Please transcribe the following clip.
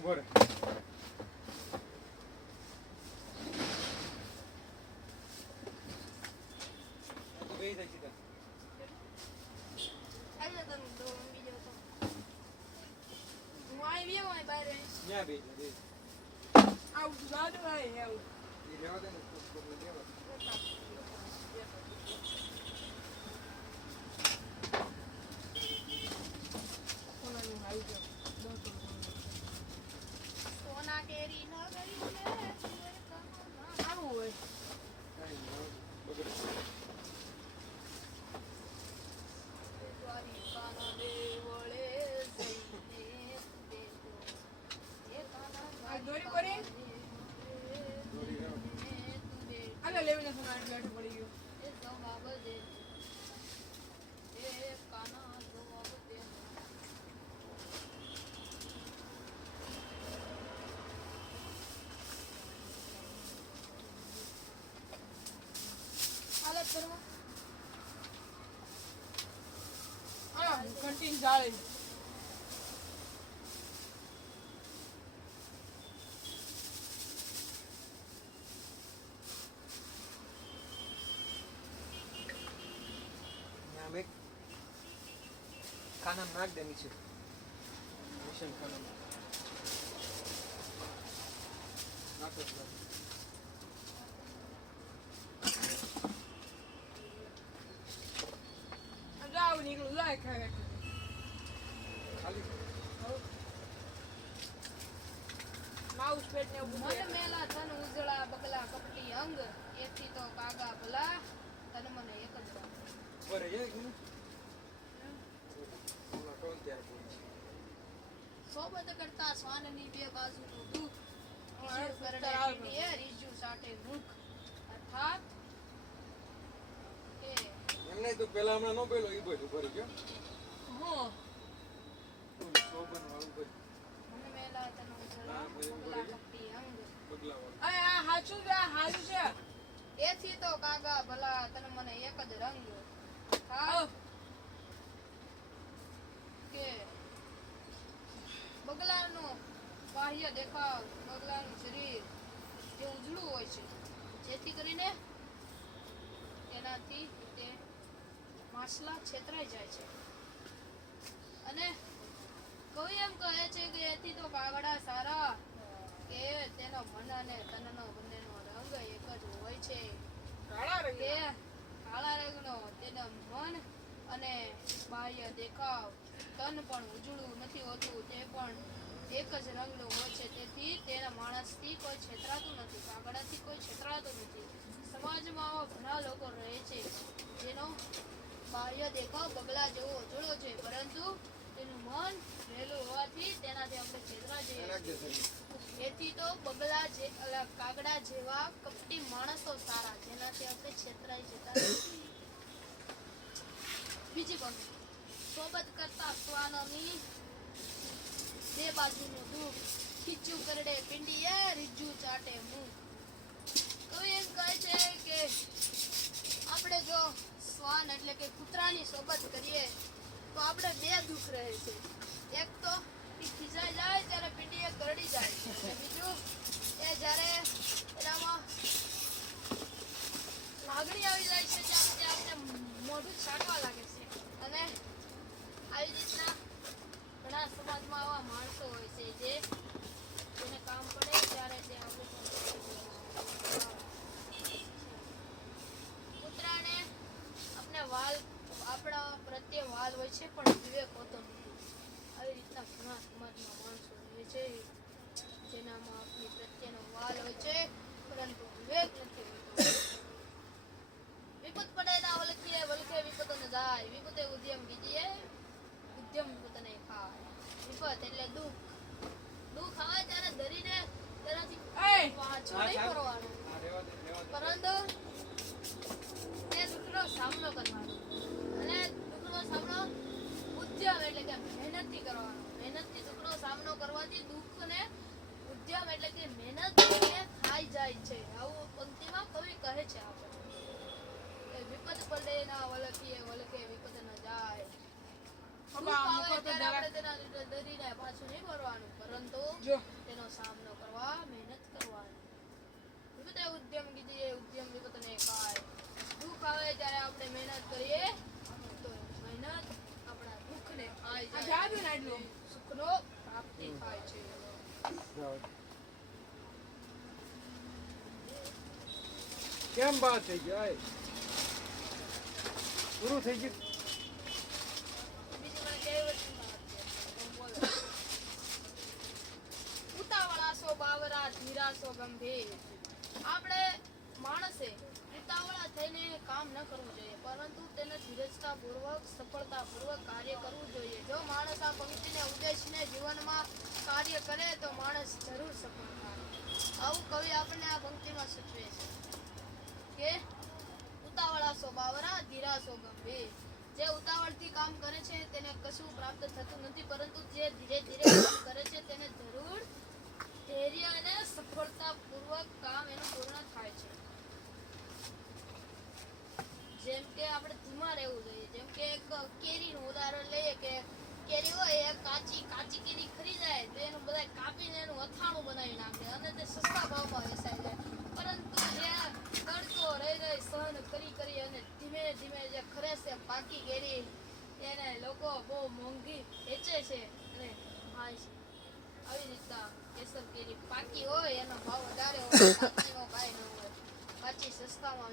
ઊભો રહે. તું બેહી જા સીધા. હાલે તને તો બીજો તો હું આવી ગયો હોય બહાર ન્યા બેહી જા, બેહી જા. આવું જાડું હોય એવું ઈ રહેવા દે ને, કોક કોકને દોરી પડી? ગયું. એ જવાબ જાવ નીકળું જાય ખાય ખાલી માઉસ પેટ ને એવું મન મેલા તન ઉજળા બગલા કપટી અંગ એથી તો કાગા ભલા તન મને એક જ વાત. બરે એ ઓલા કોણ ત્યાં સોબત કરતા શ્વાનની બે બાજુનું દુઃખ હા, રીજ્યું સત્તર કરડે આવે. પીડીએ, રીજ્યું સાટે મુખ અર્થાત કે એમ તો પેલા હમણાં નો પેલો ઈ બોલ્યો ભરી ગયો હું શોભન વાળું બોલ મન મેલા તન ઉજળા હા, બધું બગલા બોલી. કપટી અંગ બગલા વાળું આ હાચું આ હાચું છે એથી તો કાગા ભલા તને મને એક જ રંગ અર્થાત કે બગલાનું બાહ્ય દેખાવ, બગલાનું શરીર જે ઉજળું હોય છે, જેથી કરીને તેનાથી તે માછલા છેતરાઈ જાય છે. અને કવિ એમ કહે છે કે એથી તો કાગડા સારા કે તેનો મન અને તનનો બંનેનો રંગ એક જ હોય છે. તેનો મન અને બાહ્ય દેખાવ તન પણ ઉજળું નથી હોતું તે પણ એક જ રંગનું હોય છે. તેથી તેના માણસથી કોઈ છેતરાતું નથી કાગડાથી કોઈ છેતરાતું નથી. સમાજમાં આવા ઘણા લોકો રહે છે જેનો બાહ્ય દેખાવ બગલા જેવો ઉજળો છે. પરંતુ તેનું મન રહેલું હોવાથી તેનાથી આપણે છેતરા જઈએ. એથી તો બગલા જે કાગડા જેવા કપટી માણસો સારા જેનાથી આપણે છેતરાઈ જતા નથી. બીજી પંક્તિ સોબત કરતા શ્વાનોની બે બાજુનું દુઃખ ખીચું કરડે પિંડીએ રીજું ચાટે મુખ કવિ એમ કહે છે કે આપણે જો શ્વાન એટલે કે કૂતરાની સોબત કરીએ, તો આપણે બે દુઃખ રહે છે. એક તો એ ખીજાઈ જાય ત્યારે પિંડીએ કરડી જાય બીજું, એ જ્યારે એનામાં લાગણી આવી જાય છે, ત્યારે તે આપણે મોઢું છાંટવા લાગે છે. આવી રીતના ઘણા સમાજમાં આવા માણસો હોય છે જે જેને કામ પડે ત્યારે તે કૂતરાને આપણે વાલ, આપણા પ્રત્યે વાલ હોય છે પણ વિવેક હોતો નથી. આવી રીતના ઘણા સમાજમાં માણસો હોય છે જેનામાં આપણી પ્રત્યેનો વાલ હોય છે પરંતુ વિવેક નથી હોતો વિપત પડે ના વલખીએ વલખે વિપત ન જાય વિપતે ઉદ્યમ કીજીએ ઉદ્યમ વિપત ને ખાય વિપત એટલે દુઃખ દુઃખ આવે ત્યારે ધરીને તેનાથી એય! પાછો હા, નહીં સાહેબ. કરવાનો હા, રહેવા દે, રહેવા દે. પરંતુ તે દુઃખનો સામનો કરવાનો અને દુઃખનો સામનો ઉદ્યમ એટલે કે મહેનતથી કરવાનો મહેનતથી દુઃખનો કરવાથી દુઃખને ઉદ્યમ એટલે કે મહેનત કરીને ખાઈ જાય છે. આવું પંક્તિમાં કવિ કહે છે આપણને કે પડે ના વલખીએ વલખે વિપત ન જાય. બાબા, દુઃખ આવે મૂકો તો ત્યારે જરાક. આપણે તેના લીધે ડરીને પાછું નહીં ભરવાનું પરંતુ તેનો સામનો કરવા મહેનત કરવાની. વિપતે ઉદ્યમ કીધી એ ઉદ્યમ વિપતને કાય. દુઃખ આવે ત્યારે આપણે મહેનત કરીએ તો મહેનત આપણા દુઃખને ખાઈ જાય ને સુખનો કેમ બાત થઈ ગયો? પૂરું થઈ ગયું? ઉતાવળા સો બાવરા ધીરા ગંભીર. થઈને કામ ન કરવું જોઈએ, પરંતુ તેને ધીરજતાપૂર્વક, સફળતાપૂર્વક કાર્ય કરવું જોઈએ. જો માણસ આ પંક્તિને ઉદ્દેશીને જીવનમાં કાર્ય કરે, તો માણસ જરૂર સફળ થાય. આવું કવિ આપણને આ પંક્તિમાં સૂચવે છે કે, ઉતાવળા સો બાવરા ધીરા સો ગંભીર જે ઉતાવળથી કામ કરે છે, તેને કશું પ્રાપ્ત થતું નથી, પરંતુ જે ધીરે ધીરે કામ કરે છે તેને જરૂર ધૈર્ય અને સફળતાપૂર્વક કામ એનું પૂર્ણ થાય છે જેમ કે આપણે ધીમા રહેવું જોઈએ. જેમ કે એક કેરીનું ઉદાહરણ લઈએ કે કેરી હોય, એ કાચી કાચી કેરી ખરીદાય તો એનું બધા કાપીને એનું અથાણું બનાવી નાખે અને તે સસ્તા ભાવમાં વેચાઈ જાય પરંતુ જે તડકો રહી રહી સહન કરી કરી અને ધીમે ધીમે જે ખરે છે પાકી કેરી, એને લોકો બહુ મોંઘી વેચે છે અને ખાય છે. આવી રીતના કેસર કેરી પાકી હોય, એનો ભાવ વધારે હોય ન હોય. કાચી સસ્તામાં